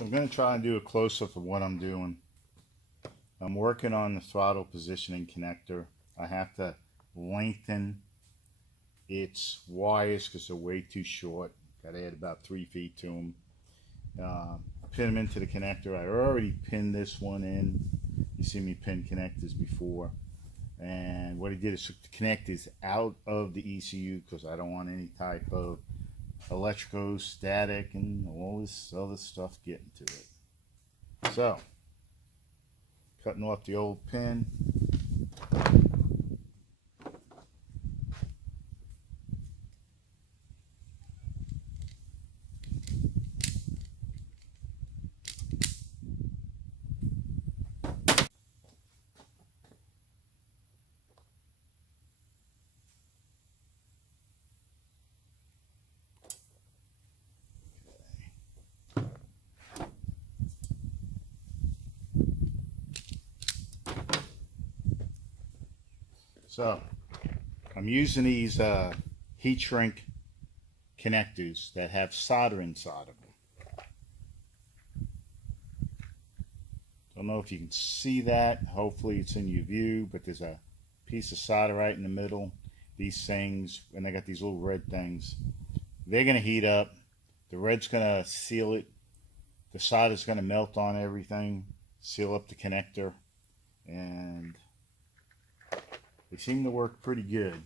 So I'm going to try and do a close-up of what I'm doing. I'm working on the throttle positioning connector. I have to lengthen its wires because they're way too short. Got to add about 3 feet to them. Pin them into the connector. I already pinned this one in. You see me pin connectors before. And what I did is took the connectors out of the ECU because I don't want any type of electrical static and all this other stuff getting to it. So, cutting off the old pin. So, I'm using these heat shrink connectors that have solder inside of them. Don't know if you can see that. Hopefully it's in your view, but there's a piece of solder right in the middle. These things, and they got these little red things, they're going to heat up. The red's going to seal it. The solder's going to melt on everything, seal up the connector, and they seem to work pretty good.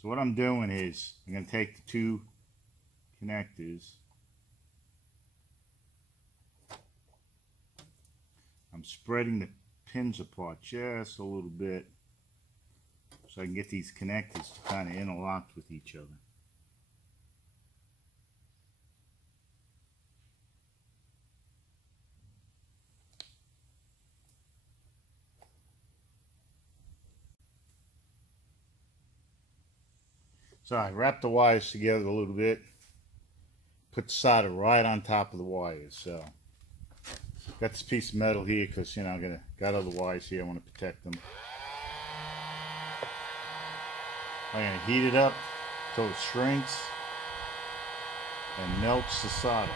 So what I'm doing is I'm going to take the two connectors. I'm spreading the pins apart just a little bit so I can get these connectors to kind of interlock with each other. So I wrap the wires together a little bit, put the solder right on top of the wires. So got this piece of metal here because I got other wires here. I want to protect them. I'm going to heat it up until it shrinks and melts the solder.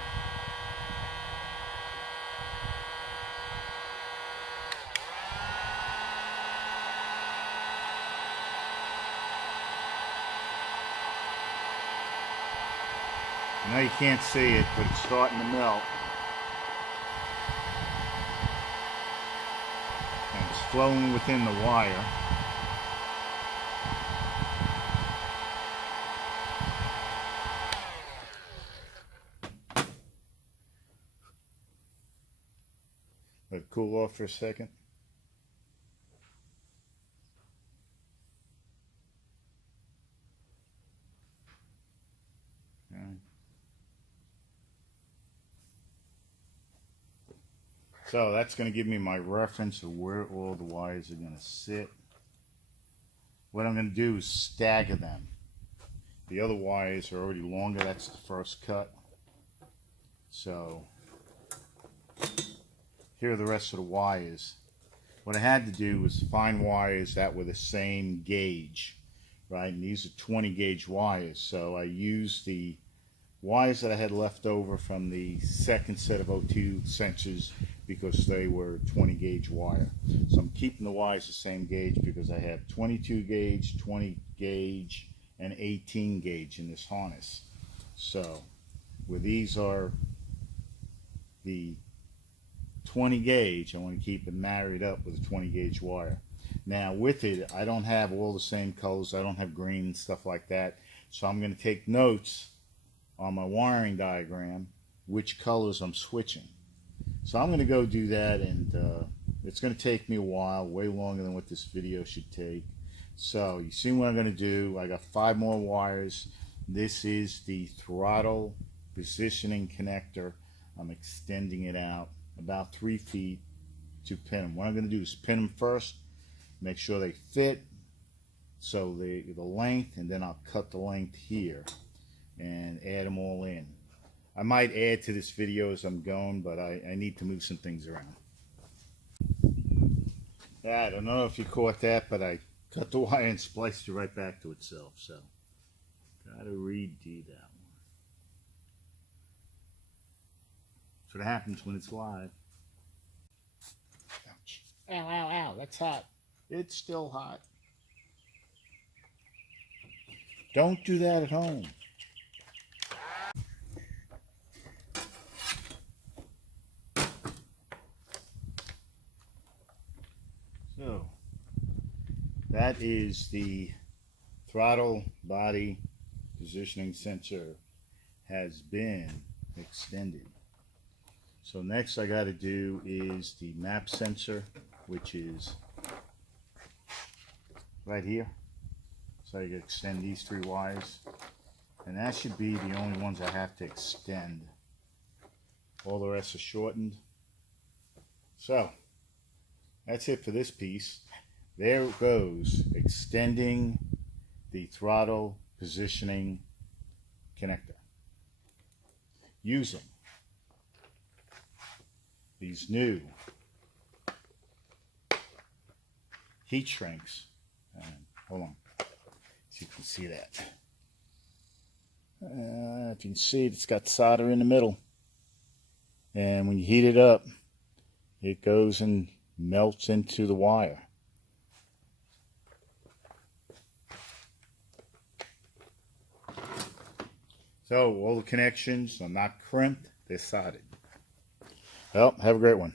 Now you can't see it, but it's starting to melt. And it's flowing within the wire. Let it cool off for a second. Okay. So that's going to give me my reference of where all the wires are going to sit. What I'm going to do is stagger them. The other wires are already longer. That's the first cut. So here are the rest of the wires. What I had to do was find wires that were the same gauge, right? And these are 20 gauge wires. So I used the wires that I had left over from the second set of O2 sensors because they were 20 gauge wire. So I'm keeping the wires the same gauge because I have 22 gauge, 20 gauge, and 18 gauge in this harness. So where these are the 20 gauge, I want to keep it married up with a 20 gauge wire. Now with it, I don't have all the same colors. I don't have green and stuff like that. So I'm going to take notes on my wiring diagram which colors I'm switching. So I'm going to go do that, and it's going to take me a while, way longer than what this video should take. So you see what I'm going to do. I got 5 more wires. This is the throttle positioning connector. I'm extending it out about 3 feet to pin them. What I'm going to do is pin them first, make sure they fit, so the length, and then I'll cut the length here and add them all in. I might add to this video as I'm going, but I need to move some things around. Yeah, I don't know if you caught that, but I cut the wire and spliced it right back to itself, so gotta redo that one. That's what happens when it's live. Ouch. Ow, ow, ow, that's hot. It's still hot. Don't do that at home. So, that is the throttle body positioning sensor has been extended. So next I got to do is the map sensor, which is right here. So I can extend these 3 wires, and that should be the only ones I have to extend. All the rest are shortened. So that's it for this piece. There goes extending the throttle positioning connector using these new heat shrinks. Hold on, so you can see that. If you can see, it's got solder in the middle, and when you heat it up, it goes and melts into the wire. So all the connections are not crimped, they're soldered. Well, have a great one.